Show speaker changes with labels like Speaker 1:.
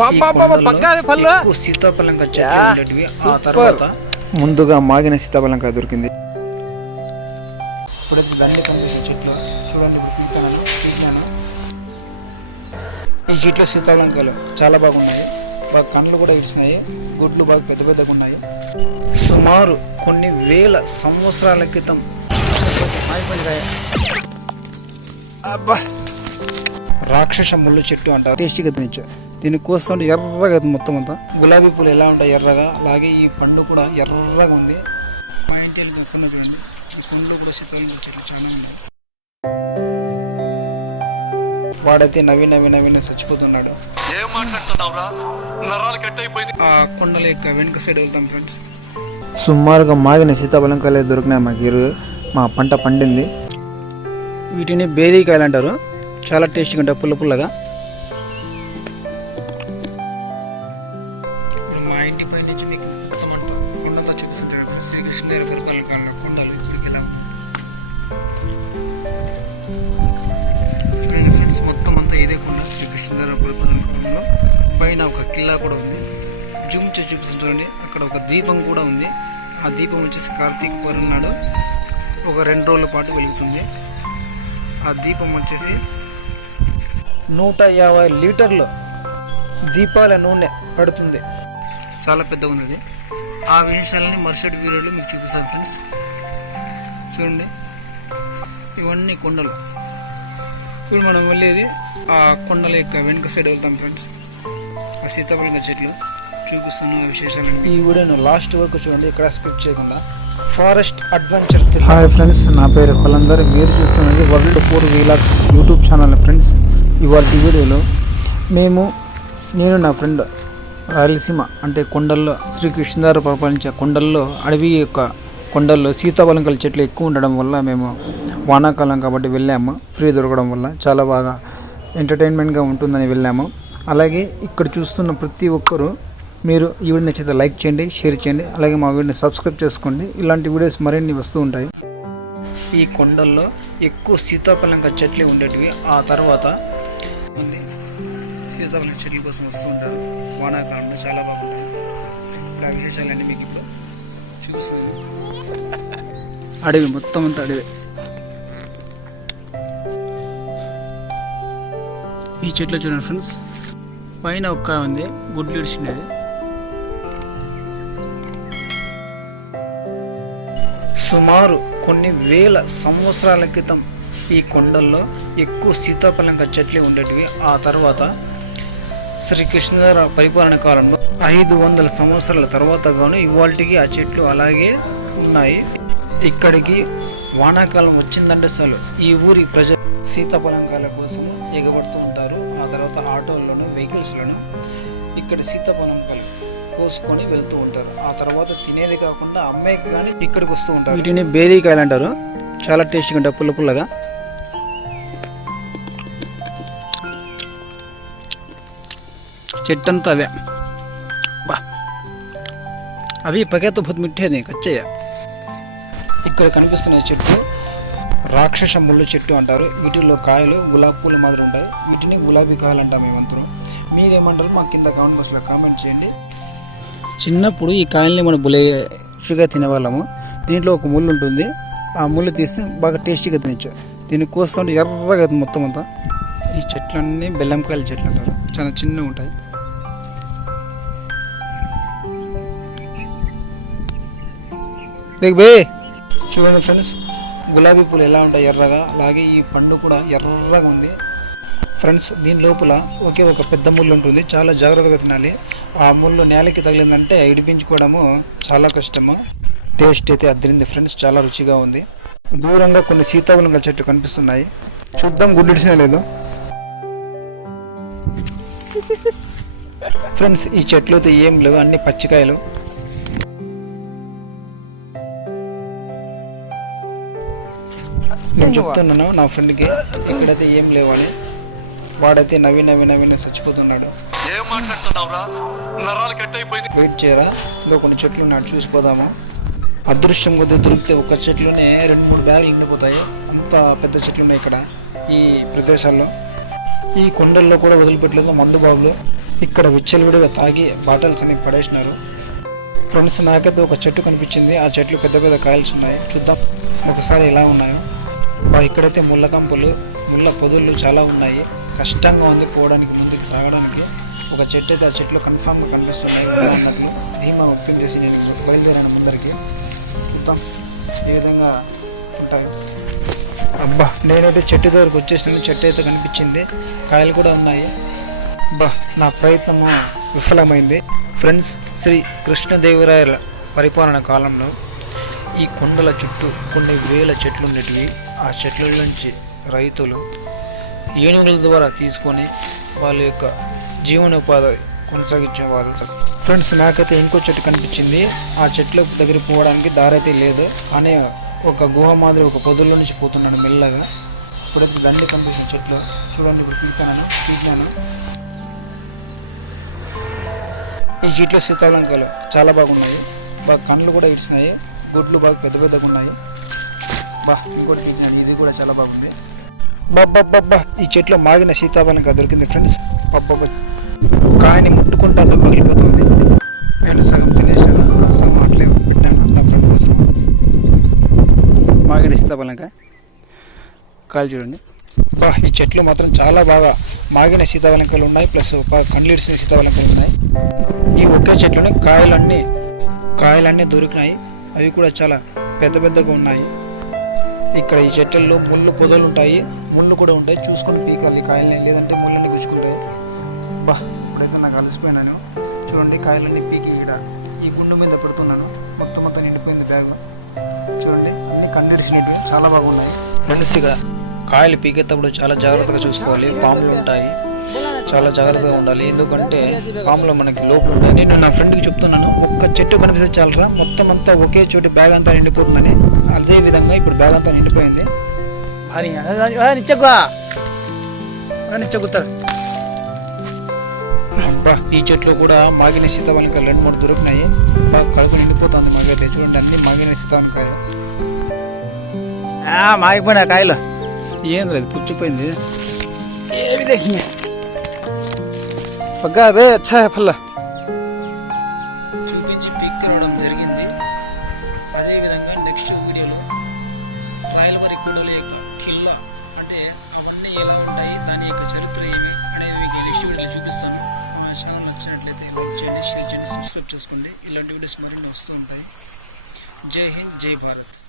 Speaker 1: పళ్ళు.
Speaker 2: సీతాఫలంగా ఆ. తర్వాత
Speaker 1: ముందుగా మాగిన సీతాఫలంకాయ దొరికింది.
Speaker 2: ఇప్పుడు దండి చెట్లు. చూడండి ఈ చెట్లు సీతాఫలంకాయలు చాలా బాగున్నాయి. బాగా కండ్లు కూడా ఇచ్చినాయి గుడ్లు బాగా పెద్ద పెద్దగా ఉన్నాయి. సుమారు కొన్ని వేల సంవత్సరాల క్రితం. అబ్బా. రాక్షస ముళ్ళు చెట్టు అంటారు.
Speaker 1: టేస్టీగా తినచ్చు దీన్ని కోస్తుంటే ఎర్రగా మొత్తం అంతా.
Speaker 2: గులాబీ పూలు ఎలా ఉంటాయి? ఎర్రగా. అలాగే ఈ పండు కూడా ఎర్రగా ఉంది. మా ఇంటి పక్కన చూడండి ఈ పండ్లు కూడా సీతాఫలం చెట్లు చాలా ఉంది వాడైతే నవ్వి నవ్వి నవ్వి చచ్చిపోతున్నాడు.
Speaker 3: ఏం మాట్లాడుతున్నావురా? నరాలు కట్ అయిపోయింది.
Speaker 2: ఆ కొండల యొక్క వెనుక సైడ్ వెళ్తాం ఫ్రెండ్స్
Speaker 1: సుమారుగా మాగిన సీతాఫలంకాయలు దొరికినాయి మాకు ఈరోజు. మా పంట పండింది. వీటిని బేరీకాయలు అంటారు. చాలా టేస్టీగా ఉంటాయి పుల్ల పుల్లగా.
Speaker 2: మా ఇంటి పై నుంచి మీకు మొత్తం అంతా కొండంతా చూపిస్తుంటారు శ్రీకృష్ణ కొండలు ఇక్కడికి ఎలా చూడండి ఫ్రెండ్స్ మొత్తం అంతా ఇదే కొండ శ్రీకృష్ణ దేవ పైన ఒక కిల్లా కూడా ఉంది. జూమ్ చేసి చూపిస్తుంది అక్కడ ఒక దీపం కూడా ఉంది. ఆ దీపం వచ్చేసి కార్తీక పౌర్ణమి నాడు ఒక రెండు రోజుల పాటు వెలుగుతుంది. ఆ దీపం వచ్చేసి నూట యాభై లీటర్లు దీపాల నూనె పడుతుంది. చాలా పెద్దగా ఉంది అది ఆ విషయాలని మరుసటి వీడియోలో మీకు చూపిస్తాను ఫ్రెండ్స్. చూడండి. ఇవన్నీ కొండలు. ఇప్పుడు మనం వెళ్ళేది ఆ కొండల యొక్క వెనుక సైడ్ వెళ్తాం ఫ్రెండ్స్. ఆ సీతాఫలంగా చెట్లు. చూపిస్తున్న విశేషాలు ఈ వీడియోను లాస్ట్ వరకు చూడండి. ఇక్కడ స్కిప్ చేయకుండా. ఫారెస్ట్ అడ్వెంచర్
Speaker 1: హాయ్ ఫ్రెండ్స్ నా పేరు కొలందర్. మీరు చూస్తున్నది world four vlogs YouTube channel friends. ఇవాళ వీడియోలో మేము నేను నా ఫ్రెండ్ రాయలసీమ అంటే కొండల్లో శ్రీకృష్ణదారు పరిపాలించే కొండల్లో అడవి యొక్క కొండల్లో సీతాఫలంకల చెట్లు ఎక్కువ ఉండడం వల్ల మేము వానాకాలం కాబట్టి వెళ్ళాము. ఫ్రీ దొరకడం వల్ల చాలా బాగా ఎంటర్టైన్మెంట్గా ఉంటుందని వెళ్ళాము. అలాగే ఇక్కడ చూస్తున్న ప్రతి ఒక్కరూ మీరు ఈ వీడియో నచ్చితే లైక్ చేయండి షేర్ చేయండి అలాగే మా వీడియోని సబ్స్క్రైబ్ చేసుకోండి. ఇలాంటి వీడియోస్ మరిన్ని వస్తూ ఉంటాయి.
Speaker 2: ఈ కొండల్లో ఎక్కువ సీతాఫలంగా చెట్లు ఉండేటివి. ఆ తర్వాత సీతాఫలం చెట్ల కోసం వస్తూ ఉంటారు. వానాకాలంలో చాలా బాగుంటాయి ఇప్పుడు ఆ విశేషాలన్నీ మీకు ఇప్పుడు చూపిస్తాను.
Speaker 1: అడవి మొత్తం అంతా అడవి. ఈ చెట్లు చూడండి ఫ్రెండ్స్. పైన ఒక్క ఉంది గుడ్లు ఇడిచిండేది.
Speaker 2: సుమారు కొన్ని వేల సంవత్సరాల క్రితం ఈ కొండల్లో ఎక్కువ సీతాఫలంగా చెట్లు ఉండేటివి. ఆ తర్వాత శ్రీకృష్ణుల పరిపాలన కాలంలో ఐదు వందల సంవత్సరాల తర్వాత గాను ఇవాళకి ఆ చెట్లు అలాగే ఉన్నాయి. ఇక్కడికి వానాకాలం వచ్చిందంటే చాలు. ఈ ఊరి ప్రజలు సీతాఫలంకాల కోసం ఎగబడుతూ ఉంటారు. ఆ తర్వాత ఆటోల్లోను వెహికల్స్లోను ఇక్కడ సీతాఫలంకాలు కోసుకొని వెళ్తూ ఉంటారు. ఆ తర్వాత తినేది కాకుండా అమ్మాయికి కానీ ఇక్కడికి వస్తూ ఉంటారు.
Speaker 1: వీటిని బేరీకాయలు అంటారు. చాలా టేస్ట్గా ఉంటాయి పుల్ల పుల్లగా. చెట్టు అంతా అవే బా అవి పగేతో బహుత్ మిఠేది కచ్చయ్య
Speaker 2: ఇక్కడ కనిపిస్తున్న చెట్టు రాక్షస ముళ్ళు చెట్టు అంటారు వీటిలో కాయలు గులాబీ పూల మాదిరి ఉంటాయి వీటిని గులాబీ కాయలు అంటాం మేమందరం మీరేమంటారు మా కింద కామెంట్ బాక్స్లో కామెంట్ చేయండి
Speaker 1: చిన్నప్పుడు ఈ కాయల్ని మనం బులేగా తినేవాళ్ళము దీంట్లో ఒక ముళ్ళు ఉంటుంది ఆ ముళ్ళు తీస్తే బాగా టేస్టీగా తినచ్చు దీన్ని కోస్తుంటే ఎర్రగా మొత్తం అంతా ఈ చెట్లన్నీ బెల్లంకాయల చెట్లు అంటారు చాలా చిన్నగా ఉంటాయి నీకు బే.
Speaker 2: చూడండి ఫ్రెండ్స్ గులాబీ పూలు ఎలా ఉంటాయి ఎర్రగా అలాగే ఈ పండు కూడా ఎర్రగా ఉంది. ఫ్రెండ్స్ దీని లోపల ఒకే ఒక పెద్ద ముళ్ళు ఉంటుంది. చాలా జాగ్రత్తగా తినాలి. ఆ ముళ్ళు నేలకి తగిలిందంటే ఇడిపించుకోవడము చాలా కష్టము. టేస్ట్ అయితే అద్దరింది ఫ్రెండ్స్ చాలా రుచిగా ఉంది. దూరంగా కొన్ని సీతాఫలంగల చెట్లు కనిపిస్తున్నాయి. చూద్దాం గుడ్డిడిసిన లేదు. ఫ్రెండ్స్ ఈ చెట్లు అయితే ఏం లేవు అన్ని పచ్చికాయలు. నేను చెప్తున్నాను నా ఫ్రెండ్కి ఇక్కడైతే ఏం లేవని. వాడైతే నవ్వి నవ్వి నవ్వి చచ్చిపోతున్నాడు.
Speaker 3: ఏం మాట్లాడుతున్నావురా? నరాలు కట్ అయిపోయింది.
Speaker 2: వెయిట్ చేయరా? ఇంకా కొన్ని చెట్లు ఉన్నాడు చూసిపోదాము. అదృష్టం కొద్ది దొరికితే ఒక చెట్లునే రెండు మూడు బ్యాగులు నిండిపోతాయి. అంత పెద్ద చెట్లు ఉన్నాయి ఇక్కడ ఈ ప్రదేశాల్లో. ఈ కొండల్లో కూడా వదిలిపెట్టలేదు మందు బాబులు ఇక్కడ విచ్చలవిడిగా తాగి బాటిల్స్ అన్ని పడేసినారు. ఫ్రెండ్స్ నాకైతే ఒక చెట్టు కనిపించింది. ఆ చెట్లు పెద్ద పెద్ద కాయల్స్ ఉన్నాయి చూద్దాం. ఒకసారి ఎలా ఉన్నాయో. ఇక్కడైతే ముళ్ళ కంపులు ముళ్ళ పొదులు చాలా ఉన్నాయి. కష్టంగా ఉంది పోవడానికి ముందుకు సాగడానికి. ఒక చెట్టు అయితే ఆ చెట్లు కన్ఫామ్గా కనిపిస్తున్నాయి. అన్నట్లు ధీమా వ్యక్తం చేసి నేను బయలుదేరాను ముందరికి. చూద్దాం ఏ విధంగా ఉంటాయి. అబ్బా నేనైతే చెట్టు దగ్గరకు వచ్చేసాను చెట్టు అయితే కనిపించింది. కాయలు కూడా ఉన్నాయి. అబ్బా నా ప్రయత్నము విఫలమైంది. ఫ్రెండ్స్ శ్రీ కృష్ణదేవరాయల పరిపాలన కాలంలో ఈ కొండల చుట్టూ కొన్ని వేల చెట్లు ఉండేటివి. ఆ చెట్ల నుంచి రైతులు ఏనుగుల ద్వారా తీసుకొని వాళ్ళ యొక్క జీవనోపాధి కొనసాగించేవారు ఫ్రెండ్స్ నాకైతే ఇంకో చెట్టు కనిపించింది. ఆ చెట్ల దగ్గర పోవడానికి దారి అయితే లేదు. అనే ఒక గుహ మాదిరి ఒక పొదుల్లో నుంచి పోతున్నాడు మెల్లగా. ఇప్పుడైతే దండి కనిపిస్తున్న చెట్లు చూడండి ఇప్పుడు పీతాను పీతాను ఈ చెట్లు సీతాలంకాయలు చాలా బాగున్నాయి. బాగా కండ్లు కూడా ఇచ్చినాయి గుడ్లు బాగా పెద్ద పెద్దగా ఉన్నాయి. బా ఇంకోటి పీకినాను ఇది కూడా చాలా బాగుంది. బాబ్బా ఈ చెట్లో మాగిన సీతాఫలంకాయ దొరికింది ఫ్రెండ్స్. బాబ్బా కాయని ముట్టుకుంటా అంత పగిలిపోతుంది. నేను సగం తినేసాను సగం అట్లే పెట్టాను డబ్బుల కోసం. మాగిన సీతాఫలంకాయ కాయలు చూడండి. బా ఈ చెట్లు మాత్రం చాలా బాగా మాగిన సీతాఫలంకాయలు ఉన్నాయి ప్లస్ బాగా కండ్లు ఇడిసిన సీతాఫలంకాయలు ఉన్నాయి. ఈ ఒకే చెట్లోనే కాయలన్నీ కాయలన్నీ దొరికినాయి. అవి కూడా చాలా పెద్ద పెద్దగా ఉన్నాయి. ఇక్కడ ఈ చెట్లలో ముళ్ళు పొదలు ఉంటాయి. ముళ్ళు కూడా ఉంటాయి. చూసుకొని పీకాలి కాయలని. లేదంటే ముళ్ళని గుచ్చుకుంటాయి. బా ఇప్పుడైతే నాకు అలసిపోయినాను. చూడండి కాయలన్నీ పీకి ఇక్కడ ఈ గుండు మీద పెడుతున్నాను. మొత్తం మొత్తం నిండిపోయింది బ్యాగ్. చూడండి అన్ని కండిడిసినట్టు చాలా బాగున్నాయి. ఫ్రెండ్స్ ఇక్కడ కాయలు పీకేటప్పుడు చాలా జాగ్రత్తగా చూసుకోవాలి. పాములు ఉంటాయి. చాలా జాగ్రత్తగా ఉండాలి. ఎందుకంటే పాములు మనకి లోపల ఉంటాయి నేను నా ఫ్రెండ్కి చెప్తున్నాను ఒక్క చెట్టు కనిపిస్తే చాలరా. మొత్తం అంతా ఒకే చోటు బ్యాగ్ అంతా నిండిపోతుందని. అదే విధంగా ఇప్పుడు బ్యాగ్ అంతా నిండిపోయింది.
Speaker 1: అని నిచ్చగ్గా నిచ్చగుతారు
Speaker 2: అబ్బా ఈ చెట్లు కూడా మాగిన సీతాఫలకాయలు రెండు మూడు దొరికినాయి. బాగా కడుపు నిండిపోతుంది మాకైతే. చూడండి అన్ని మాగిన సీతాఫలకాయలు
Speaker 1: మాగిపోయినా కాయలు. ఏం లేదు పుచ్చిపోయింది. ఏమి తెచ్చింది? పగ్గా అవే అచ్చా ఫల్ల
Speaker 2: చూపించి పీక్ జరిగింది. అదేవిధంగా నెక్స్ట్ వీడియోలో రాయలవారి యొక్క కిల్లా అంటే అవన్నీ ఎలా ఉంటాయి దాని యొక్క చరిత్ర ఏమి అనేది మీకు నెక్స్ట్ వీడియోలో చూపిస్తాను. మా ఛానల్ నచ్చినట్లయితే లైక్ చేయండి షేర్ చేయండి సబ్స్క్రైబ్ చేసుకోండి. ఇలాంటి వీడియోస్ మరిన్ని వస్తూ ఉంటాయి. జై హింద్ జై భారత్.